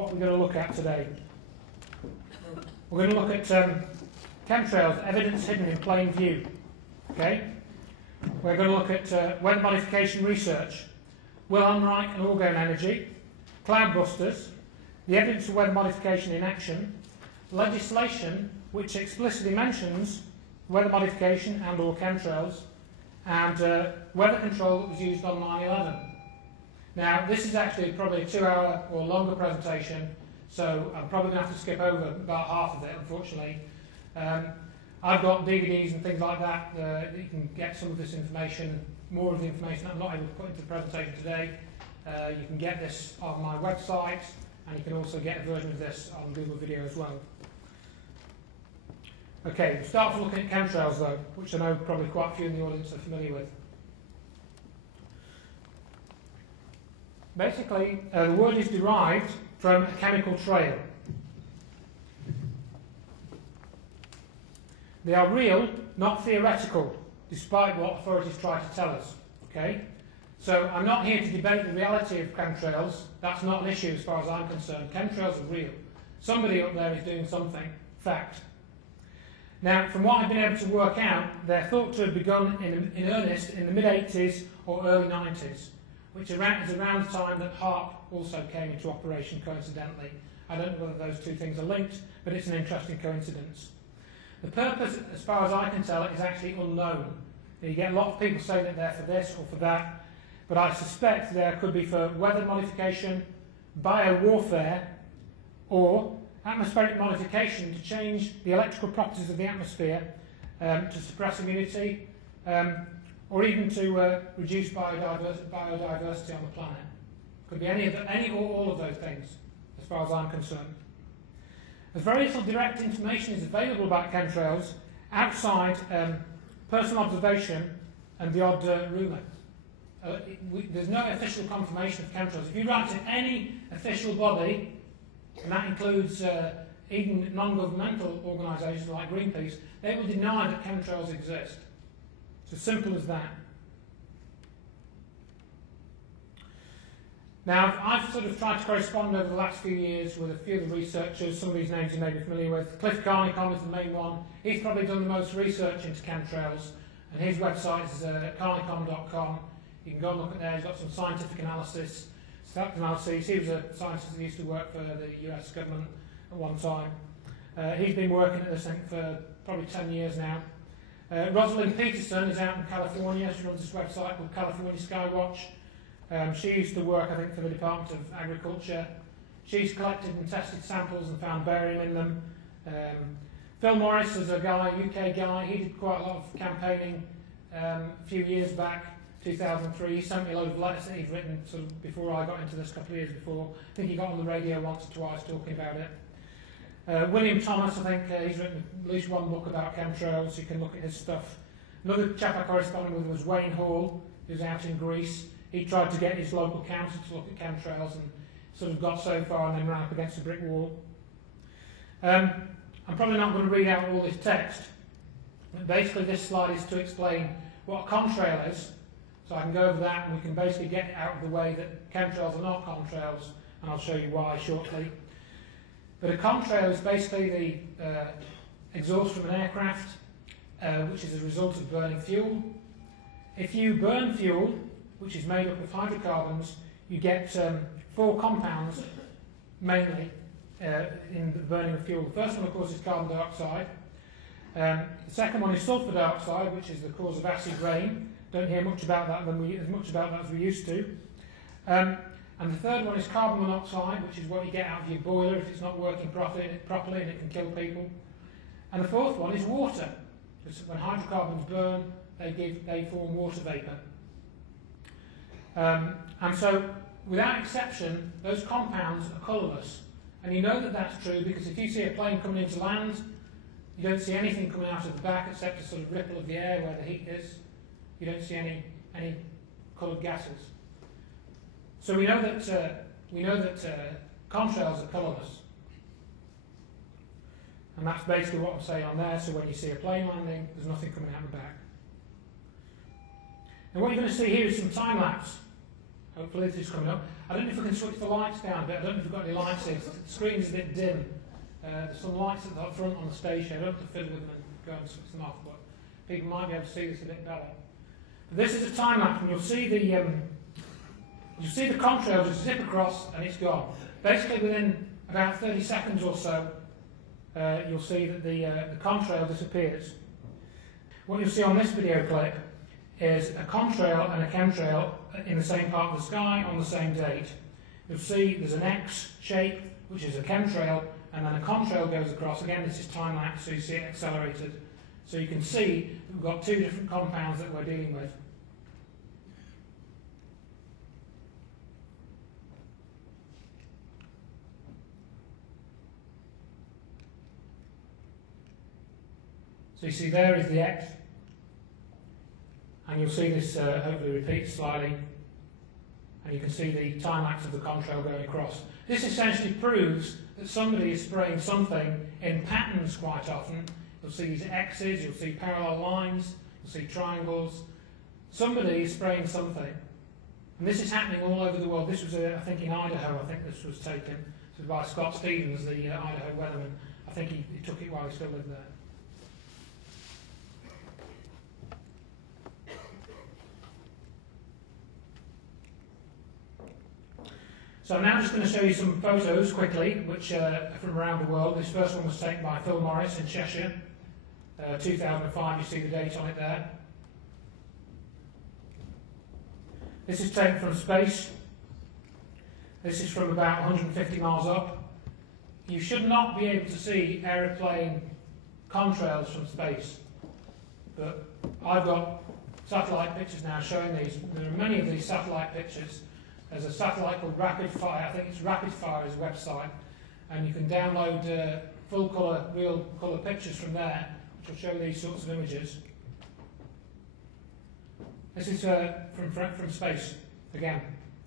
What we're going to look at today. We're going to look at chemtrails, evidence hidden in plain view. Okay? We're going to look at weather modification research, Will Unreich and orgone energy, cloudbusters, the evidence of weather modification in action, legislation which explicitly mentions weather modification and or chemtrails, and weather control that was used on 9/11. Now, this is actually probably a 2-hour or longer presentation, so I'm probably going to have to skip over about half of it, unfortunately. I've got DVDs and things like that that you can get some of this information, more of the information that I'm not able to put into the presentation today. You can get this on my website, and you can also get a version of this on Google Video as well. Okay, we'll start with looking at chemtrails though, which I know probably quite a few in the audience are familiar with. Basically, the word is derived from a chemical trail. They are real, not theoretical, despite what authorities try to tell us. Okay? So I'm not here to debate the reality of chemtrails. That's not an issue as far as I'm concerned. Chemtrails are real. Somebody up there is doing something. Fact. Now, from what I've been able to work out, they're thought to have begun in earnest in the mid-80s or early 90s, which is around the time that HAARP also came into operation, coincidentally. I don't know whether those two things are linked, but it's an interesting coincidence. The purpose, as far as I can tell, is actually unknown. You get a lot of people saying that they're for this or for that, but I suspect there could be for weather modification, biowarfare, or atmospheric modification to change the electrical properties of the atmosphere, to suppress immunity, or even to reduce biodiversity on the planet. Could be any or all of those things, as far as I'm concerned. As very little direct information is available about chemtrails outside personal observation and the odd rumour. There's no official confirmation of chemtrails. If you write to any official body, and that includes even non-governmental organisations like Greenpeace, they will deny that chemtrails exist. It's as simple as that. Now, I've sort of tried to correspond over the last few years with a few of the researchers. Some of these names you may be familiar with. Cliff Carnicom is the main one. He's probably done the most research into chemtrails, and his website is carnicom.com. You can go and look at there. He's got some scientific analysis. He was a scientist that used to work for the US government at one time. He's been working at this thing for probably 10 years now. Rosalind Peterson is out in California. She runs this website called California Skywatch. She used to work, I think, for the Department of Agriculture. She's collected and tested samples and found barium in them. Phil Morris is a guy, UK guy. He did quite a lot of campaigning a few years back. 2003, he sent me a load of letters that he'd written sort of before I got into this, a couple of years before. I think he got on the radio once or twice talking about it. William Thomas, I think he's written at least one book about chemtrails. You can look at his stuff. Another chap I corresponded with was Wayne Hall, who's out in Greece. He tried to get his local council to look at chemtrails and sort of got so far and then ran up against a brick wall. I'm probably not going to read out all this text, but basically this slide is to explain what a contrail is. So I can go over that and we can basically get it out of the way that chemtrails are not contrails, and I'll show you why shortly. But a contrail is basically the exhaust from an aircraft, which is a result of burning fuel. If you burn fuel, which is made up of hydrocarbons, you get 4 compounds, mainly, in the burning of fuel. The first one, of course, is carbon dioxide. The second one is sulfur dioxide, which is the cause of acid rain. Don't hear much about that as much about that as we used to. And the third one is carbon monoxide, which is what you get out of your boiler if it's not working properly and it can kill people. And the fourth one is water. Because when hydrocarbons burn, they form water vapour. And so, without exception, those compounds are colourless. And you know that that's true because if you see a plane coming into land, you don't see anything coming out of the back except a sort of ripple of the air where the heat is. You don't see any coloured gases. So we know that contrails are colourless, and that's basically what I'm saying on there. So when you see a plane landing, there's nothing coming out the back. And what you're going to see here is some time lapse Hopefully this is coming up. I don't know if we can switch the lights down a bit. I don't know if we've got any lights here. The screen's a bit dim. There's some lights at the front on the stage here. I don't have to fiddle with them and go and switch them off, but people might be able to see this a bit better. But this is a time lapse, and you'll see the contrail just zip across and it's gone. Basically within about 30 seconds or so, you'll see that the contrail disappears. What you'll see on this video clip is a contrail and a chemtrail in the same part of the sky on the same date. You'll see there's an X shape, which is a chemtrail, and then a contrail goes across. Again, this is time-lapse, so you see it accelerated. So you can see that we've got two different compounds that we're dealing with. So you see there is the X, and you'll see this hopefully repeat slightly, and you can see the time-lapse of the contrail going across. This essentially proves that somebody is spraying something in patterns quite often. You'll see these X's, you'll see parallel lines, you'll see triangles. Somebody is spraying something. And this is happening all over the world. This was, I think, in Idaho, I think this was taken. This was by Scott Stevens, the Idaho weatherman. I think he took it while he still lived there. So I'm now just going to show you some photos quickly, which are from around the world. This first one was taken by Phil Morris in Cheshire, 2005. You see the date on it there. This is taken from space. This is from about 150 miles up. You should not be able to see aeroplane contrails from space, but I've got satellite pictures now showing these. There are many of these satellite pictures. There's a satellite called Rapid Fire. I think it's Rapid Fire's website, and you can download full colour, real colour pictures from there, which will show these sorts of images. This is from space, again,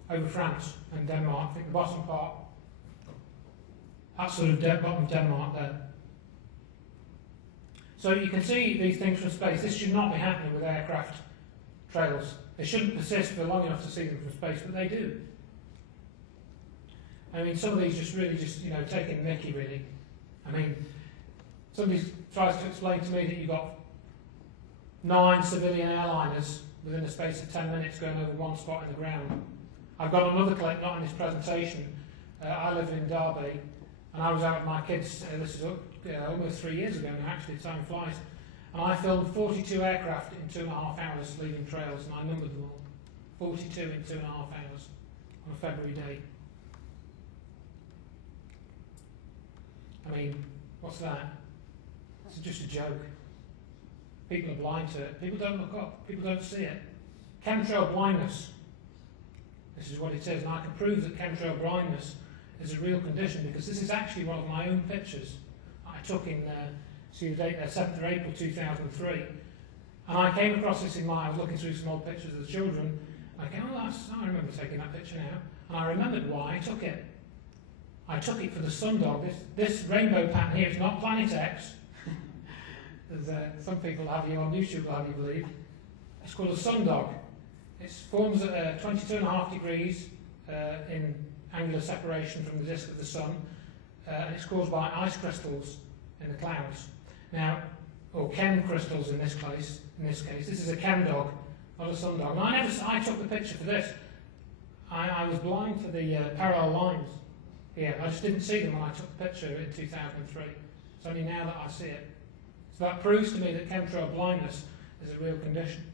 over France and Denmark. I think the bottom part, that's sort of bottom of Denmark there. So you can see these things from space. This should not be happening with aircraft trails. They shouldn't persist for long enough to see them from space, but they do. I mean, some of these taking the mickey, really. I mean, somebody tries to explain to me that you've got 9 civilian airliners within the space of 10 minutes going over one spot in the ground. I've got another clip, not in this presentation. I live in Derby, and I was out with my kids, this is almost 3 years ago now, actually, time flies. And I filmed 42 aircraft in 2.5 hours leaving trails, and I numbered them all. 42 in 2.5 hours on a February day. I mean, what's that? It's just a joke. People are blind to it. People don't look up. People don't see it. Chemtrail blindness. This is what it is, and I can prove that chemtrail blindness is a real condition because this is actually one of my own pictures I took in see the date there, 7th of April 2003. And I came across this I was looking through some old pictures of the children. I came, I remember taking that picture now. And I remembered why I took it. I took it for the sundog. This rainbow pattern here is not Planet X. As some people have you on YouTube, will have you believe. It's called a sundog. It forms at 22.5 degrees in angular separation from the disk of the sun. And it's caused by ice crystals in the clouds. Now, or chem crystals in this case. This is a chem dog, not a sundog. I took the picture for this. I was blind to the parallel lines. Yeah, I just didn't see them when I took the picture in 2003. It's only now that I see it. So that proves to me that chemtrail blindness is a real condition.